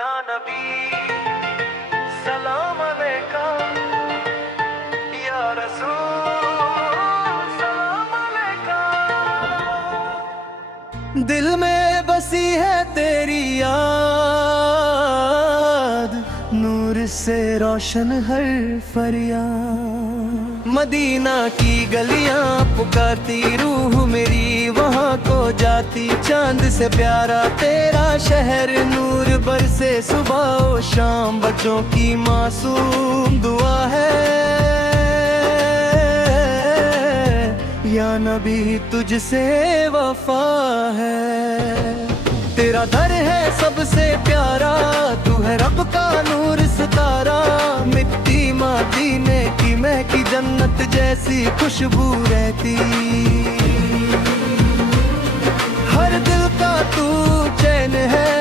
या नबी सलाम अलैका, या रसूल सलाम अलैका। दिल में बसी है तेरी याद, नूर से रोशन हर फरियाद। मदीना की गलियां पुकारती रूह मेरी वहाँ को जाती, चांद से प्यारा तेरा शहर, नूर बरसे सुबह ओ शाम, बच्चों की मासूम दुआ है। या नबी तुझसे वफा है, तेरा दर है सबसे प्यारा, तू है रब का नूर सितारा। मिट्टी मदीने की महकी जन्नत जैसी खुशबू रहती, हर दिल का तू चैन है,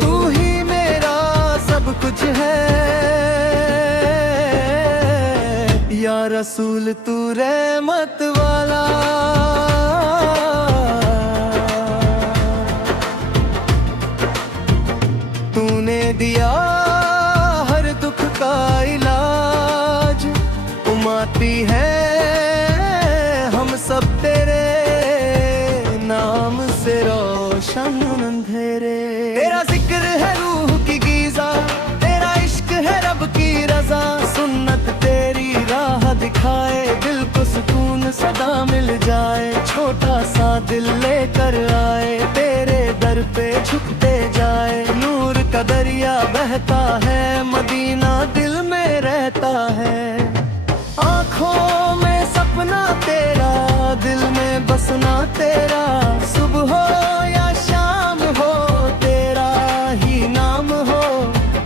तू ही मेरा सब कुछ है। या रसूल तू रहमत वाला, तूने दिया हर दुख का इलाज, उमाती है हम सब तेरे नाम से रोशन अंधेरे। तेरा जिक्र है रूह की गीजा, तेरा इश्क है रब की रजा, सुन्नत तेरी राह दिखाए, दिल को सुकून सदा मिल जाए। छोटा सा दिल लेकर आए, तेरे दर पे झुकते जाए, नूर का दरिया बहता है, मदीना दिल में रहता है। आँखों में सपना तेरा, दिल में बसना तेरा, सुबह हो या शाम हो तेरा ही नाम हो।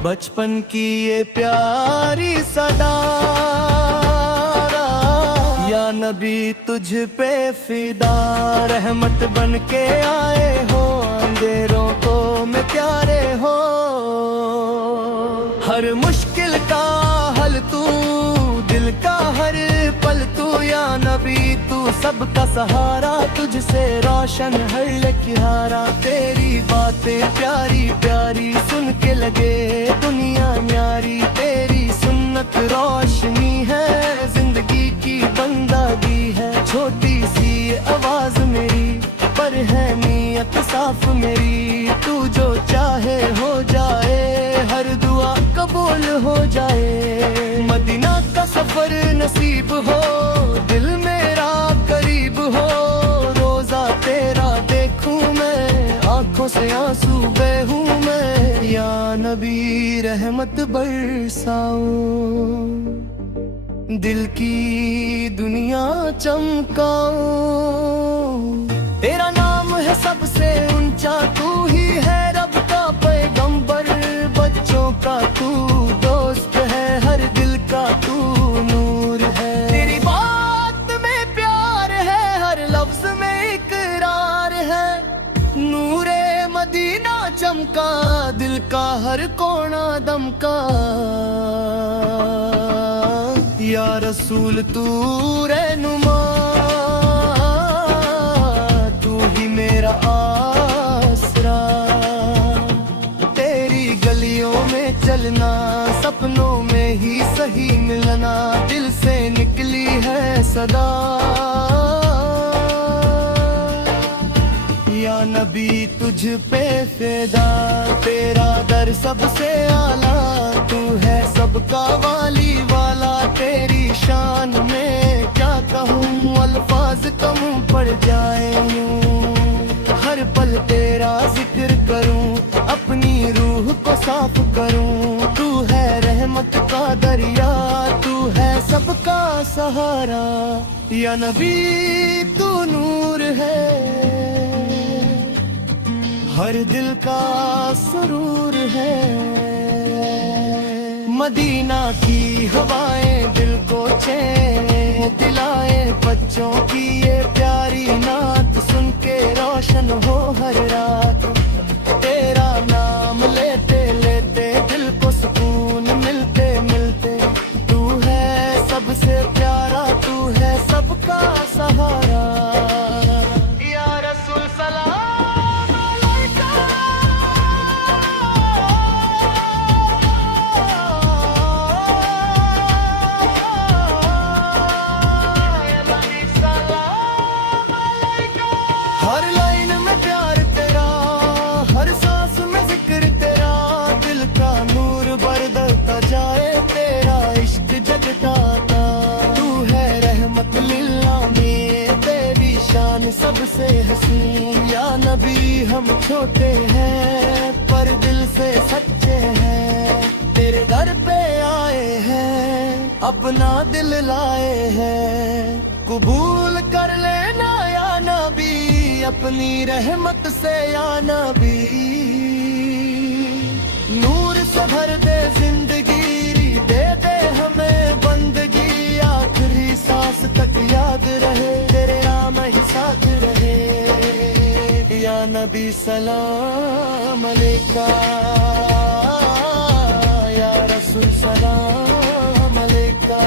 बचपन की ये प्यारी सदा, या नबी तुझ पे फिदा, रहमत बन के आए हो, अंधेरों को में प्यारे हो। हर मुश्किल का हल तू, दिल का हर पल तू, या नबी तू सबका सहारा, तुझसे रोशन हर लकिहारा। तेरी बातें प्यारी प्यारी सुन के लगे दुनिया न्यारी, तेरी सुन्नत रोशनी है, जिंदगी की बंदगी है। छोटी सी आवाज मेरी पर है नीयत साफ मेरी, तू जो चाहे हो जाए, हर दुआ कबूल हो जाए। मदीना का सफर नसीब हो, दिल मेरा करीब हो, रोजा तेरा देखूं मैं, आंखों से आंसू बहूं मैं। या नबी रहमत बरसाओ, दिल की दुनिया चमकाओ। तेरा नाम है सबसे ऊंचा, तू ही है रब का पैगंबर, बच्चों का तू दोस्त है, हर दिल का तू नूर है। तेरी बात में प्यार है, हर लफ्ज में इकरार है, नूरे मदीना चमका, दिल का हर कोना दमका। या रसूल तू रहनुमा, तू ही मेरा आसरा, तेरी गलियों में चलना, सपनों में ही सही मिलना, दिल से निकली है सदा। या नबी तुझ पे फिदा, तेरा दर सबसे आला, तू है सबका वाली वाला। तेरी शान में क्या कहूँ, अल्फाज कम पड़ जाए, हर पल तेरा जिक्र करूँ, अपनी रूह को साफ करूँ। तू है रहमत का दरिया, तू है सबका सहारा। या नबी तू नूर है, हर दिल का सुरूर है। मदीना की हवाएं दिल को चैन दिलाए, बच्चों की ये प्यारी नात सुन के रोशन हो हर रात। तेरा नाम लेते लेते दिल को सुकून मिलते मिलते, तू है सबसे प्यारा, तू है सबका सहारा। या रसूल सलाम अलैका। से हसीन। या नबी हम छोटे हैं पर दिल से सच्चे हैं, तेरे दर पे आए हैं, अपना दिल लाए हैं। कबूल कर लेना या नबी अपनी रहमत से या नबी। नूर से भर दे जिंदगी, दे दे हमें बंदगी, आखिरी सांस तक याद रहे तेरे नाम ही साथ रहे। या नबी सलाम अलैका, या रसूल सलाम अलैका।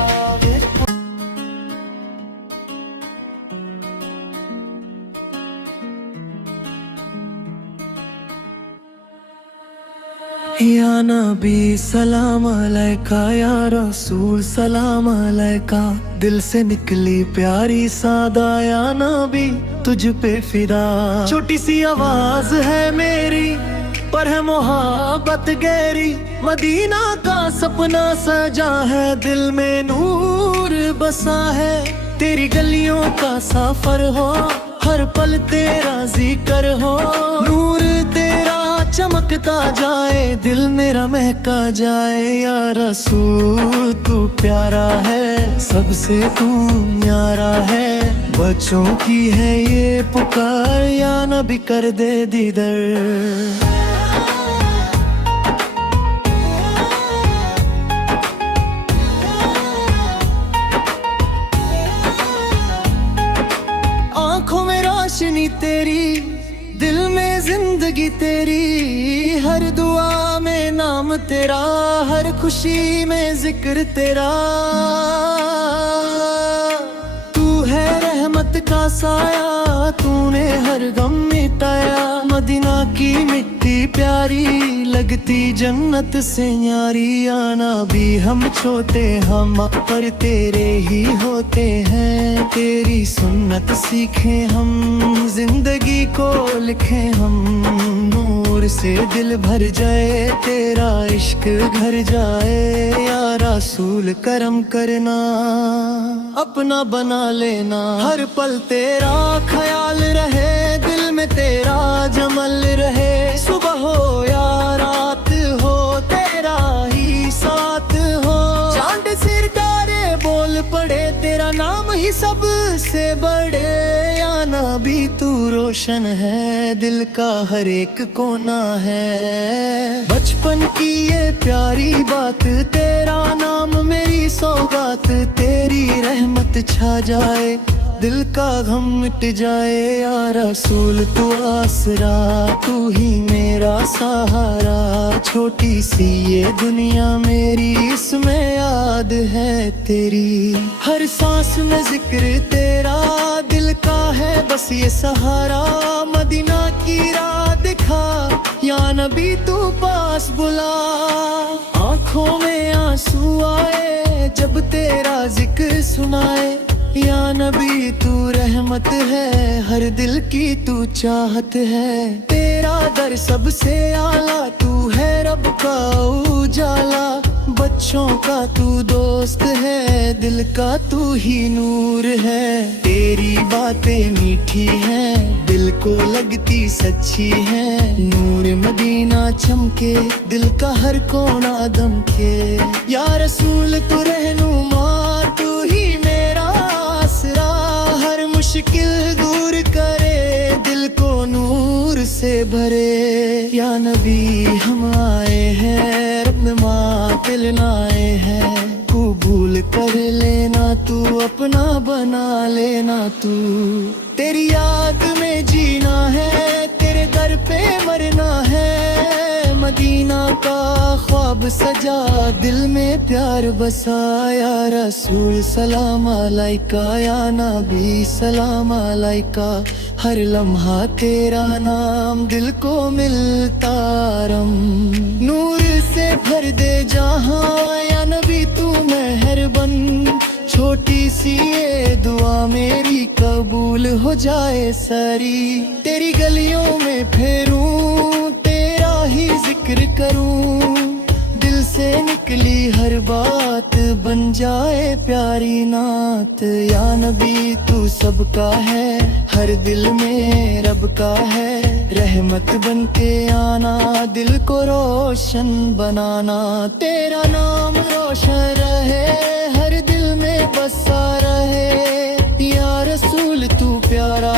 या नबी सलाम अलैका, या रसूल सलाम अलैका। दिल से निकली प्यारी सादा या नबी तुझ पे फिदा। छोटी सी आवाज है मेरी पर है मोहब्बत गहरी, मदीना का सपना सजा है, दिल में नूर बसा है। तेरी गलियों का सफर हो, हर पल तेरा जिक्र हो, नूर तेरा चमकता जाए, दिल मेरा महका जाए। या रसूल तू प्यारा है, सबसे तू न्यारा है, बच्चों की है ये पुकार, या नबी कर दे दीदर। आंखों में रोशनी तेरी, दिल में जिंदगी तेरी, हर दुआ में नाम तेरा, हर खुशी में जिक्र तेरा। तू है रहमत का साया, तूने हर गम मिटाया, मदीना की मिट्टी प्यारी, लगती जन्नत से न्यारी। या नबी हम छोटे हम पर तेरे ही होते हैं, तेरी सुन्नत सीखे हम, जिंदगी को लिखे हम, नूर से दिल भर जाए, तेरा इश्क घर जाए। या रसूल करम करना, अपना बना लेना, हर पल तेरा ख्याल रहे, दिल में तेरा जमल रहे, सुबह हो या रात हो तेरा ही साथ हो। चांद सितारे बोल पड़े, तेरा नाम ही सबसे बड़े। या नबी तू रोशन है, दिल का हर एक कोना है, बचपन की ये प्यारी बात, तेरा नाम मेरी सौगात, तेरी रहमत छा जाए, दिल का गम मिट जाए। या रसूल तू आसरा, तू ही मेरा सहारा, छोटी सी ये दुनिया मेरी, इसमें याद है तेरी, हर सांस में जिक्र तेरा, दिल का है बस ये सहारा, मदीना की राह दिखा, या नबी तू पास बुला। आंखों में आंसू आए जब तेरा जिक्र सुनाए, या नबी तू रहमत है, हर दिल की तू चाहत है, तेरा दर सबसे आला, तू है रब का उजाला, बच्चों का तू दोस्त है, दिल का तू ही नूर है। तेरी बातें मीठी हैं, दिल को लगती सच्ची हैं, नूर मदीना चमके, दिल का हर कोना दमके। या रसूल तू रहनुमा, तू ही मेरा आसरा, हर मुश्किल दूर करे, दिल को नूर से भरे। या नबी हम आए हैं, रहनुमा मिलनाए हैं, कबूल कर लेना तू, अपना बना लेना तू, तेरी याद में जीना है, तेरे दर पे मरना है, मदीना का ख्वाब सजा, दिल में प्यार बसा। या रसूल सलाम अलैका, या नबी सलाम अलैका, हर लम्हा तेरा नाम दिल को मिलता रम, नूर से भर दे जहां, या नबी तू मेहरबन, छोटी सी ये दुआ मेरी कबूल हो जाए सारी, तेरी गलियों में फेरूं, तेरा ही जिक्र करूं, दिल से निकल निकली हर बात बन जाए प्यारी नात। या नबी तू सबका है, हर दिल में रब का है। रहमत बन के आना, दिल को रोशन बनाना। तेरा नाम रोशन रहे, हर दिल में बसा रहे। या रसूल तू प्यारा,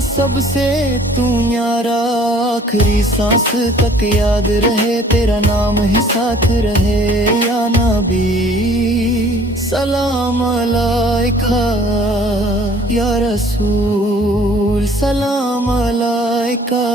सबसे तू न्यारा। आखिरी सांस तक याद रहे, तेरा नाम ही साथ रहे। या नबी सलाम अलैका, या रसूल सलाम अलैका।